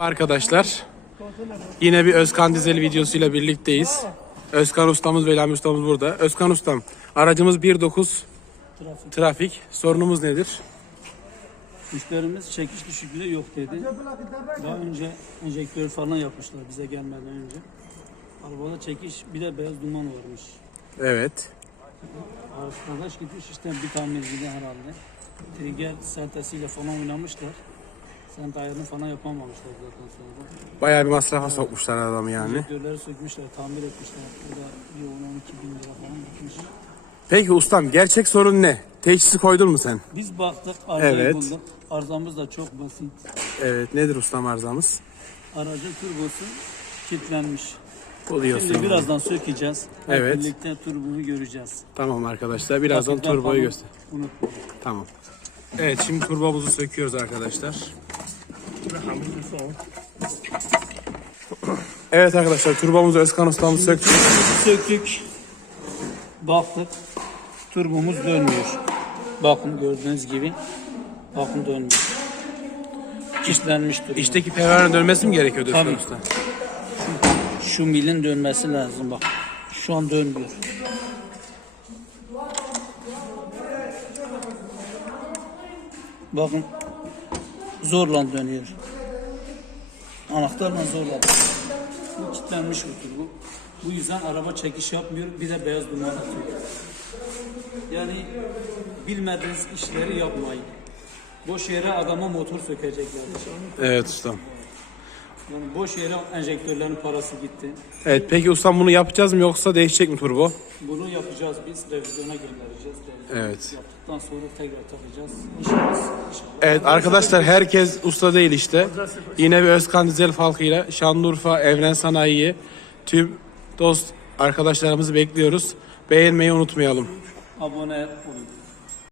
Arkadaşlar yine bir Özkan Dizeli videosuyla birlikteyiz. Özkan ustamız ve İlhami ustamız burada. Özkan ustam aracımız 1.9 trafik. Sorunumuz nedir? Müşterimiz çekiş düşüklüğü yok dedi. Daha önce enjektör falan yapmışlar bize gelmeden önce. Arabada çekiş bir de beyaz duman varmış. Evet. Arkadaş gitmiş işte bir tamircide herhalde. Trigger sertesiyle falan oynamışlar. Sen ayarını falan yapamamışlar zaten sonra. Bayağı bir masrafa sokmuşlar adamı yani. Enjektörleri sökmüşler, tamir etmişler. O da bir 10-12 bin lira falan gitmiş. Peki ustam gerçek sorun ne? Teşhisi koydun mu sen? Biz baktık, arızayı Evet. bulduk. Arzamız da çok basit. Evet nedir ustam arızamız? Aracın turbosu kilitlenmiş. Buluyorsun. Şimdi birazdan sökeceğiz. Hep Evet. Birlikte turboyu göreceğiz. Tamam arkadaşlar birazdan Hafiften turboyu falan göster. Unutma. Tamam. Evet şimdi turbomuzu söküyoruz arkadaşlar. Evet arkadaşlar turbomuzu Özkan ustamız söktü. Söktük. Baktık. Turbomuz dönmüyor. Bakın gördüğünüz gibi. Bakın dönmüyor. Kilitlenmiş turbo. İçteki pervane dönmesi mi gerekiyordu Özkan Tabii. usta? Şu milin dönmesi lazım bak. Şu an dönmüyor. Bakın zorla dönüyor. Anahtarla zorla. Bu kilitlenmiş bir turbo. Bu yüzden araba çekiş yapmıyor. Bir de beyaz duman atıyor. Yani bilmediğiniz işleri yapmayın. Boş yere adama motor sökecekler. Evet ustam. Yani boş yere enjektörlerin parası gitti. Evet peki ustam bunu yapacağız mı yoksa değişecek mi turbo? Bunu yapacağız biz, revizyona göndereceğiz. Evet. Yaptıktan sonra tekrar takacağız. İşimiz inşallah. Evet arkadaşlar herkes usta değil işte. Yine bir Özkan Dizel halkıyla Şanlıurfa Evren Sanayi'yi tüm dost arkadaşlarımızı bekliyoruz. Beğenmeyi unutmayalım. Abone olun.